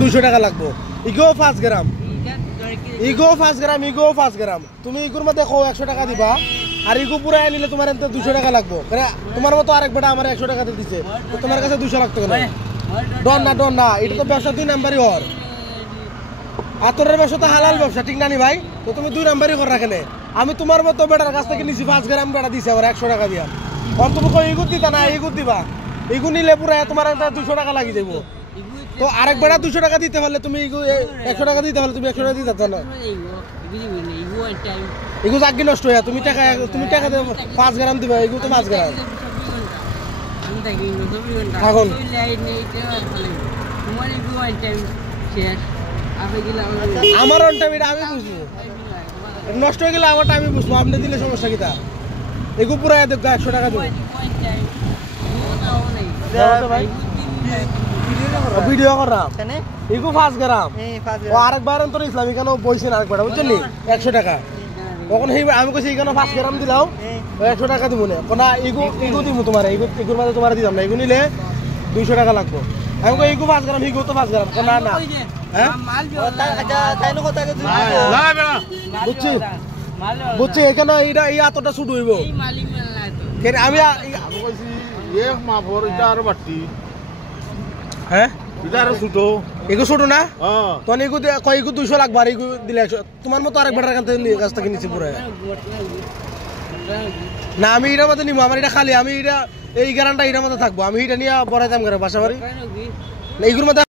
200 টাকা লাগবো ইগো 5 গ্রাম ইগো 5 গ্রাম ইগো 5 গ্রাম তুমি ইগুর মধ্যে কো 100 টাকা দিবা আর ইগো পুরা নিলে তোমার এতে 200 টাকা লাগবো তোমার মতো আরেক বেটা আমার 100 টাকা দিছে তো তোমার কাছে 200 লাগতো কেন ডন না এটা তো ব্যবসা 2 নাম্বারই হর আতরের ব্যবসা তো হালাল ব্যবসা ঠিক না নি ভাই তো তুমি 2 নাম্বারই করে রাখলে আমি তোমার মতো বেটার কাছ থেকে নিছি 5 গ্রাম বেটা দিছে আমার 100 টাকা দিয়া আর তুমি কই ইগো দিতা না ইগো দিবা ইগো নিলে পুরা তোমার 200 টাকা লাগি যাবো তো আরেক বেটা 200 টাকা দিতে হলে তুমি ইগো 100 টাকা দিতে হলে তুমি 100 টাকা দিতে না ইগো জাগি নষ্ট হইয়া তুমি টাকা দেব 5 গ্রাম দিবা ইগো তো 5 গ্রাম এখন আমার অন টাইম এটা আমি বুঝবো নষ্ট হয়ে গেলে আমার টাইমই বুঝবো আপনি দিলে সমস্যা কিটা এগু পুরা দেব 100 টাকা দেব ভিডিও করাম এগু 5 গ্রাম ও আরেকবার তোর ইসলামী কেন বইছেন আরেকবার বুঝছেন 100 টাকা তখন আমি কইছি এখানে 5 গ্রাম দিলাও 100 টাকা দিব না কোনা এগু দিব তোমার এগুর মাঝে তোমার দিলাম না এগু নিলে 200 টাকা লাগবে আমি কই এগু 5 গ্রাম এগু তো 5 গ্রাম কোনা না হ্যাঁ বুঝছি এখানে এটা এই এতটা শুট হইব আমি কইছি এক মাফর এটা আর বাটি হ্যাঁ এটা আর ছোট এগু ছোট না তখন এগু কয় এগু 200 লাগবে আর এগু দিলে 100 তোমার মতো আরেক বেটার কাছ থেকে নিচে পুরো না আমি এটার মধ্যে নিবো আমার এটা খালি আমি এটা এই গ্যারান্টি এটার মধ্যে থাকবো আমি এটা নিয়ে বড়াইতাম করে বাসা বাড়ি এইগুলোর মধ্যে